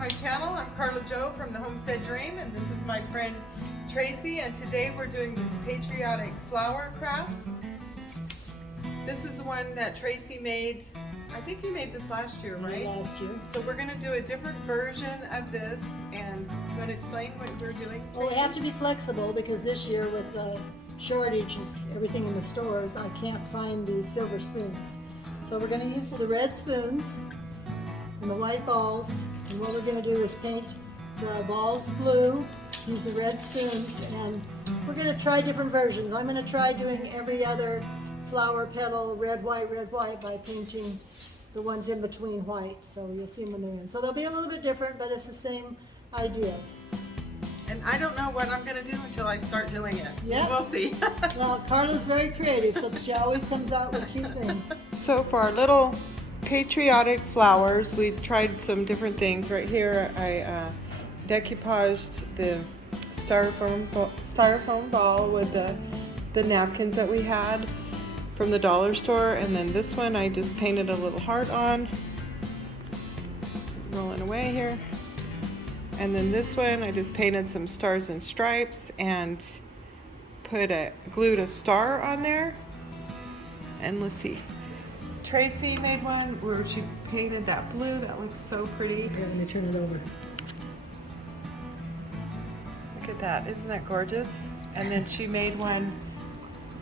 my channel. I'm Carla Jo from the Homestead Dream, and this is my friend Tracy, and today we're doing this patriotic flower craft. This is the one that Tracy made. I think you made this last year, right? Last year. So we're going to do a different version of this, and you want to explain what we're doing, Tracy? Well, we have to be flexible because this year with the shortage of everything in the stores, I can't find these silver spoons. So we're going to use the red spoons and the white balls, and what we're going to do is paint the balls blue, use the red spoons, and we're going to try different versions. I'm going to try doing every other flower petal red, white by painting the ones in between white, so you'll see them when they're in. So they'll be a little bit different, but it's the same idea. And I don't know what I'm going to do until I start doing it. Yeah. We'll see. Well, Carla's very creative, so she always comes out with cute things. So for our little patriotic flowers, we tried some different things. Right here, I decoupaged the styrofoam ball with the napkins that we had from the dollar store, and then this one I just painted a little heart on, rolling away here. And then this one I just painted some stars and stripes and glued a star on there. And let's see, Tracy made one where she painted that blue. That looks so pretty. Here, let me turn it over. Look at that, isn't that gorgeous? And then she made one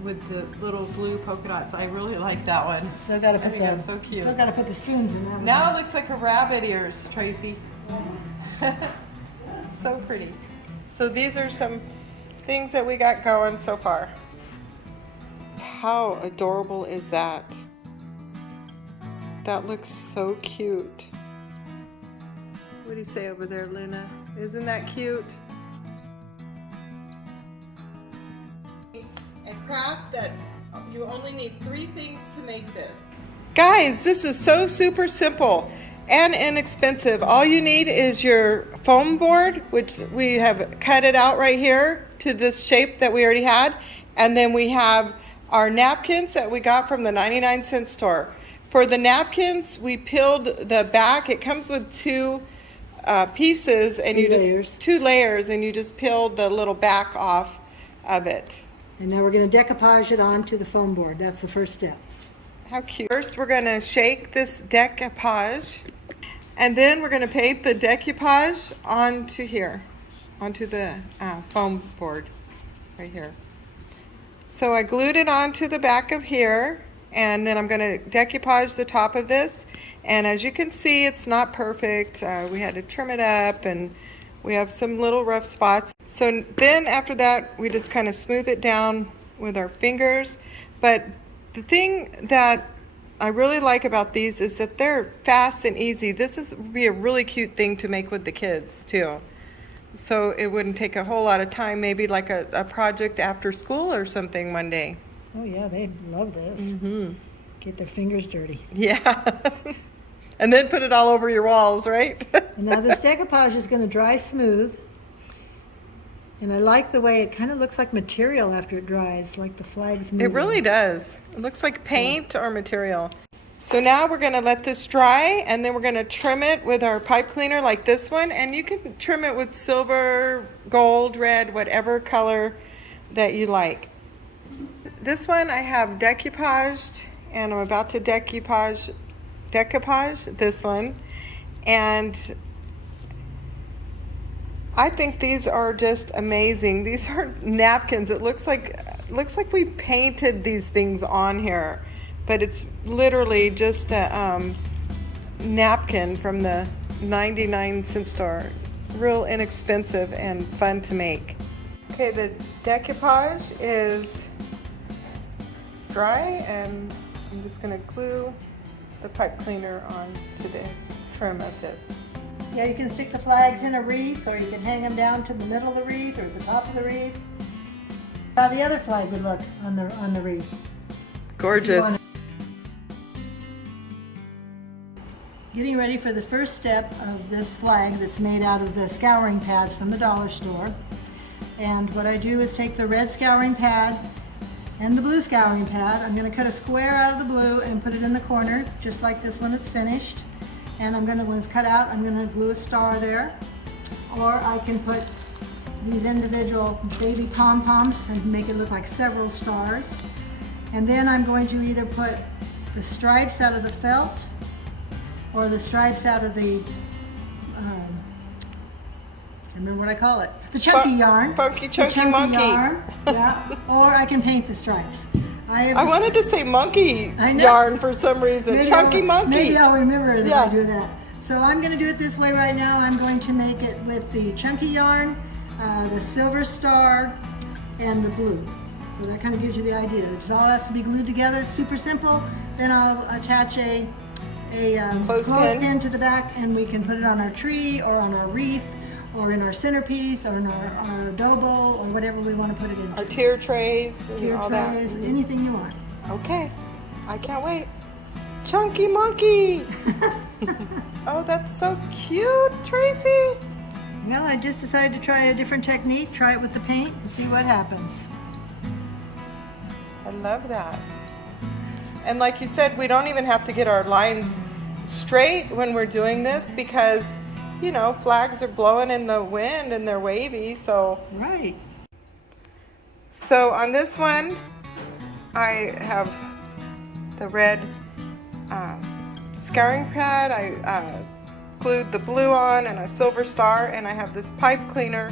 with the little blue polka dots. I really like that one. Still got to I put think that's so cute. Still got to put the spoons in that. Now it looks like a rabbit ears, Tracy. So pretty. So these are some things that we got going so far. How adorable is that? That looks so cute. What do you say over there, Luna? Isn't that cute? A craft that you only need 3 things to make this. Guys, this is so super simple and inexpensive. All you need is your foam board, which we have cut it out right here to this shape that we already had. And then we have our napkins that we got from the 99-cent store. For the napkins, we peeled the back. It comes with 2 pieces, and two layers, and you just peeled the little back off of it. And now we're going to decoupage it onto the foam board. That's the first step. How cute. First, we're going to shake this decoupage, and then we're going to paint the decoupage onto here, onto the foam board right here. So I glued it onto the back of here, and then I'm going to decoupage the top of this. And as you can see, it's not perfect. We had to trim it up, and we have some little rough spots. So then after that, we just kind of smooth it down with our fingers. But the thing that I really like about these is that they're fast and easy. This would be a really cute thing to make with the kids too. So it wouldn't take a whole lot of time, maybe like a project after school or something one day. Oh yeah, they love this. Mm-hmm. Get their fingers dirty. Yeah. And then put it all over your walls, right? And now this decoupage is going to dry smooth. And I like the way it kind of looks like material after it dries, like the flag's moving. It really does. It looks like paint or material. So now we're going to let this dry, and then we're going to trim it with our pipe cleaner like this one. And you can trim it with silver, gold, red, whatever color that you like. This one I have decoupaged, and I'm about to decoupage this one. And I think these are just amazing. These are napkins. It looks like we painted these things on here, but it's literally just a napkin from the 99-cent store. Real inexpensive and fun to make. Okay, the decoupage is dry, and I'm just going to glue the pipe cleaner onto the trim of this. Yeah, you can stick the flags in a wreath, or you can hang them down to the middle of the wreath or the top of the wreath. How the other flag would look on the wreath. Gorgeous. Getting ready for the first step of this flag that's made out of the scouring pads from the dollar store. And what I do is take the red scouring pad and the blue scouring pad. I'm going to cut a square out of the blue and put it in the corner, just like this one that's finished. And I'm gonna, when it's cut out, I'm gonna glue a star there. Or I can put these individual baby pom-poms and make it look like several stars. And then I'm going to either put the stripes out of the felt or the stripes out of the, I remember what I call it, the chunky yarn. Funky The chunky monkey. Yarn, yeah. Or I can paint the stripes. I wanted to say monkey I know. yarn for some reason. Maybe Chunky monkey. Maybe I'll remember that Yeah. I do that. So I'm going to do it this way right now. I'm going to make it with the chunky yarn, the silver star, and the blue. So that kind of gives you the idea. It just all has to be glued together. It's super simple. Then I'll attach a clothespin to the back, and we can put it on our tree or on our wreath or in our centerpiece or in our dough bowl or whatever we want to put it in. Our tier trays and Tier all trays, that. anything you want. Okay, I can't wait. Chunky monkey. Oh, that's so cute, Tracy. Well, I just decided to try a different technique, try it with the paint and see what happens. I love that. And like you said, we don't even have to get our lines straight when we're doing this because, you know, flags are blowing in the wind and they're wavy, so. Right. So on this one, I have the red scouring pad. I glued the blue on and a silver star, and I have this pipe cleaner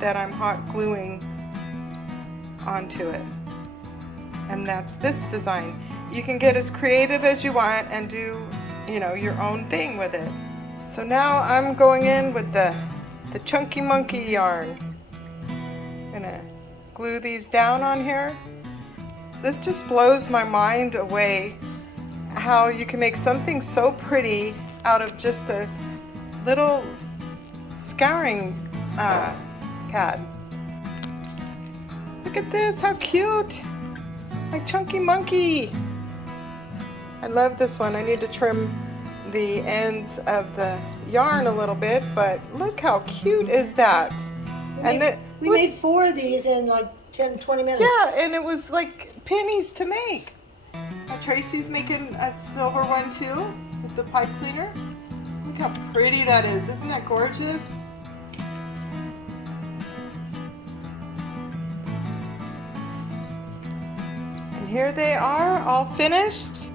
that I'm hot gluing onto it. And that's this design. You can get as creative as you want and do, you know, your own thing with it. So now I'm going in with the chunky monkey yarn. I'm gonna glue these down on here. This just blows my mind away how you can make something so pretty out of just a little scouring pad. Look at this, how cute! My chunky monkey. I love this one. I need to trim the ends of the yarn a little bit, but look how cute is that. We made 4 of these in like 10, 20 minutes. Yeah, and it was like pennies to make. Tracy's making a silver one too with the pipe cleaner. Look how pretty that is. Isn't that gorgeous? And here they are, all finished.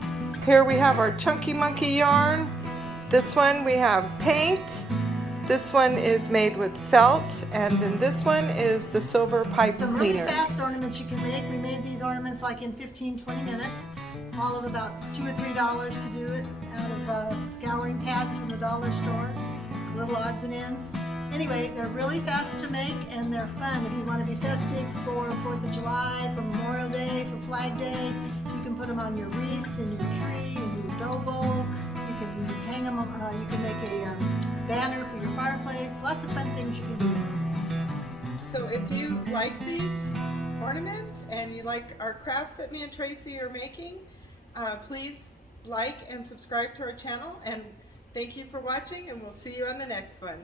Here we have our chunky monkey yarn. This one we have paint. This one is made with felt, and then this one is the silver pipe Some really cleaner. fast ornaments you can make. We made these ornaments like in 15, 20 minutes. All of about $2 or $3 to do it out of scouring pads from the dollar store. Little odds and ends. Anyway, they're really fast to make and they're fun. If you want to be festive for 4th of July, for Memorial Day, for Flag Day, you can put them on your wreaths and your tree and your dough bowl. You can hang them, you can make a banner for your fireplace. Lots of fun things you can do. So if you like these ornaments and you like our crafts that me and Tracy are making, please like and subscribe to our channel, and thank you for watching, and we'll see you on the next one.